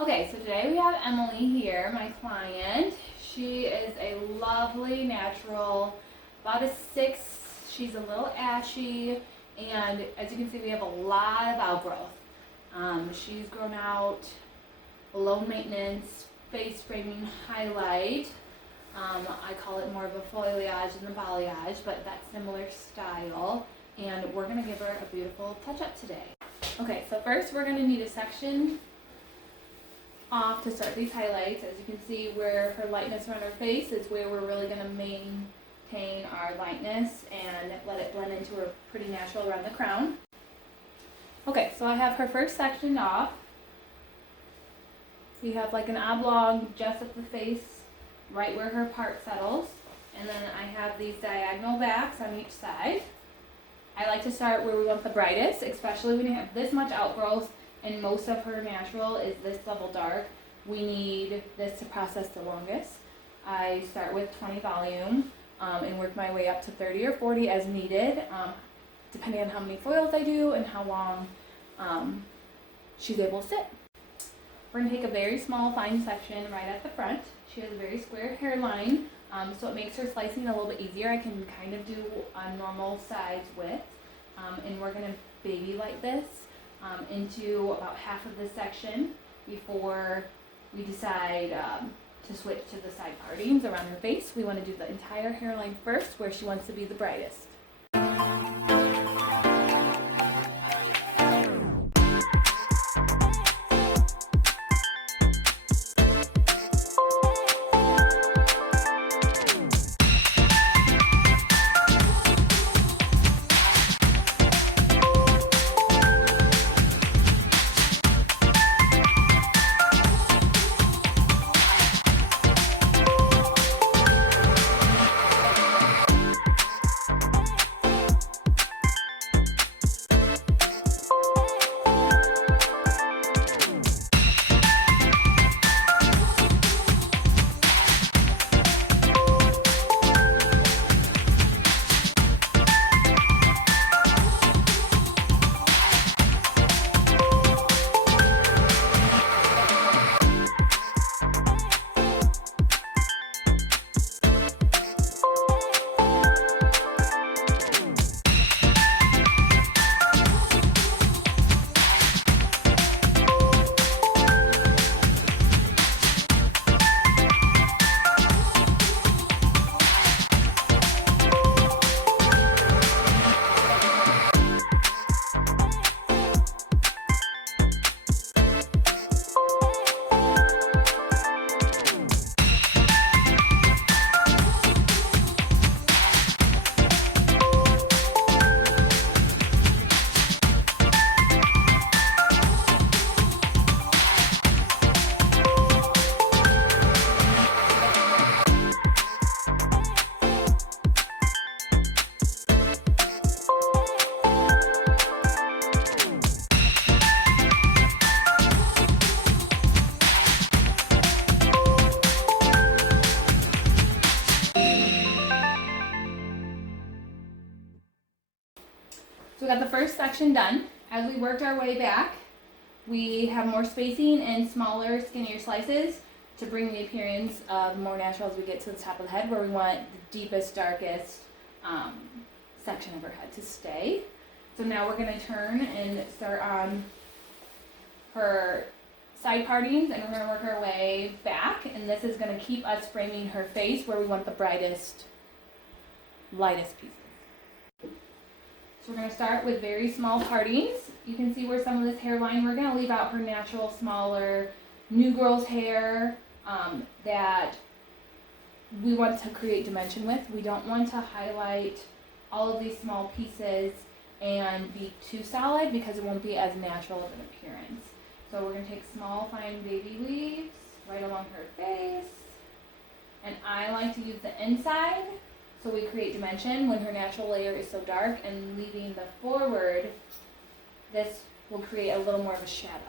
Okay, so today we have Emily here, my client. She is a lovely natural, about a 6. She's a little ashy, and as you can see, we have a lot of outgrowth. She's grown out low maintenance, face framing highlight. I call it more of a foliage than a balayage, but that similar style. And we're gonna give her a beautiful touch up today. Okay, so first we're gonna need a section off to start these highlights. As you can see, where her lightness around her face is where we're really gonna maintain our lightness and let it blend into her pretty natural around the crown. Okay, so I have her first section off. We have like an oblong just at the face, right where her part settles. And then I have these diagonal backs on each side. I like to start where we want the brightest, especially when you have this much outgrowth and most of her natural is this level dark. We need this to process the longest. I start with 20 volume and work my way up to 30 or 40 as needed, depending on how many foils I do and how long she's able to sit. We're going to take a very small fine section right at the front. She has a very square hairline, so it makes her slicing a little bit easier. I can kind of do a normal size width, and we're going to baby light this into about half of this section before we decide to switch to the side partings around her face. We want to do the entire hairline first, where she wants to be the brightest. So we got the first section done. As we worked our way back, we have more spacing and smaller, skinnier slices to bring the appearance of more natural as we get to the top of the head, where we want the deepest, darkest section of her head to stay. So now we're going to turn and start on her side partings, and we're going to work our way back, and this is going to keep us framing her face where we want the brightest, lightest pieces. So we're going to start with very small partings. You can see where some of this hairline, we're going to leave out her natural, smaller, new growth hair that we want to create dimension with. We don't want to highlight all of these small pieces and be too solid because it won't be as natural of an appearance. So we're going to take small, fine baby weaves right along her face. And I like to use the inside so we create dimension when her natural layer is so dark, and leaving the forward, this will create a little more of a shadow.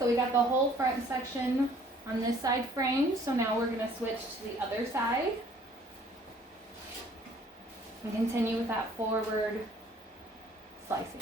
so we got the whole front section on this side framed, so now we're going to switch to the other side and continue with that forward slicing.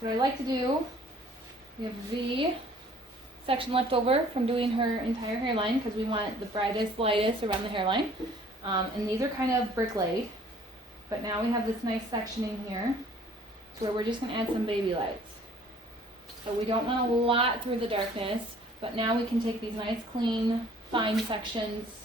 So what I like to do, we have V section left over from doing her entire hairline because we want the brightest, lightest around the hairline. And these are kind of brick laid. But now we have this nice section in here, so where we're just going to add some baby lights. So we don't want a lot through the darkness, but now we can take these nice, clean, fine sections